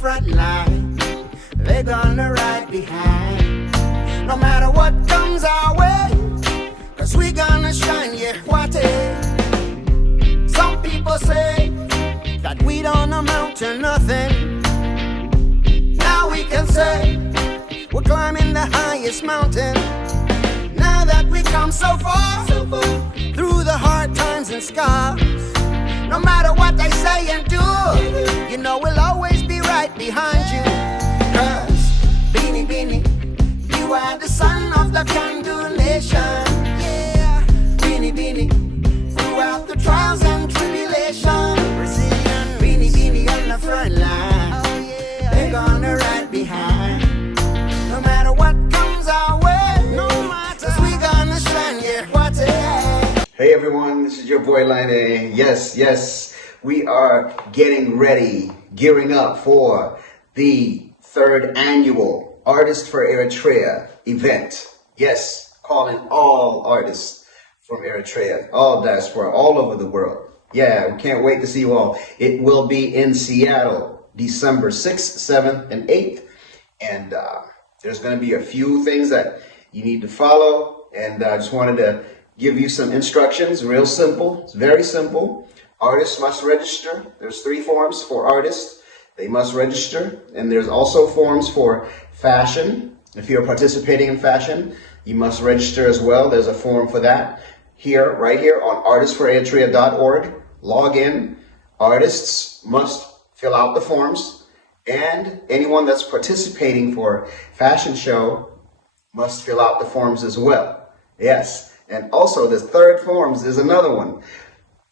Front line, they're gonna ride behind, no matter what comes our way, 'cause we gonna shine, yeah, what some people say that we don't amount to nothing. Now we can say we're climbing the highest mountain. Now that we come so far, through the hard times and scars, no matter what they say and do, you know we'll always be right behind you. 'Cause Beanie Beanie, you are the son of the Kandu nation. Yeah, Beanie Beanie, throughout the trials and tribulations, Brazilian Beanie Beanie on the front line. Oh yeah, they're gonna ride behind, no matter what comes our way. No matter, 'cause we gonna shine, yeah, what's it? Hey everyone, this is your boy Layne. Yes, we are getting ready, gearing up for the 3rd annual Artist for Eritrea event. Yes, calling all artists from Eritrea, all diaspora, all over the world. Yeah, we can't wait to see you all. It will be in Seattle, December 6th, 7th, and 8th. And there's going to be a few things that you need to follow. And I just wanted to give you some instructions, real simple. It's very simple. Artists must register. There's 3 forms for artists. They must register. And there's also forms for fashion. If you're participating in fashion, you must register as well. There's a form for that. Here, right here on artistforeritrea.org. Log in. Artists must fill out the forms. And anyone that's participating for fashion show must fill out the forms as well. Yes. And also the 3rd forms is another one.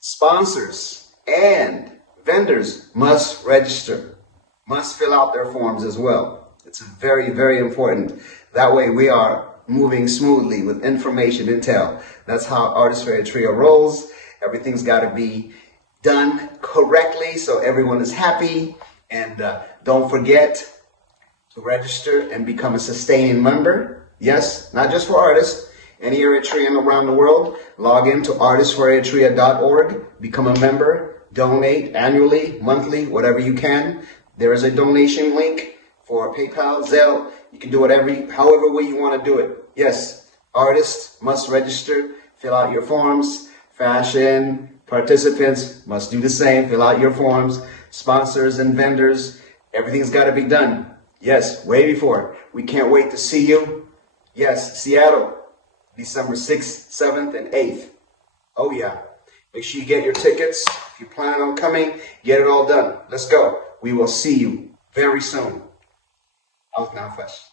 Sponsors and vendors must register, must fill out their forms as well. It's very, very important. That way we are moving smoothly with information, intel. That's how Artists for Eritrea rolls. Everything's got to be done correctly so everyone is happy. And don't forget to register and become a sustaining member. Yes, not just for artists. Any Eritrean around the world, log in to artistforeritrea.org, become a member, donate annually, monthly, whatever you can. There is a donation link for PayPal, Zelle. You can do whatever, however way you want to do it. Yes, artists must register, fill out your forms. Fashion participants must do the same, fill out your forms. Sponsors and vendors, everything's got to be done. Yes, way before. We can't wait to see you. Yes, Seattle. December 6th, 7th, and 8th. Oh yeah. Make sure you get your tickets. If you plan on coming, get it all done. Let's go. We will see you very soon. Out now, Fesh.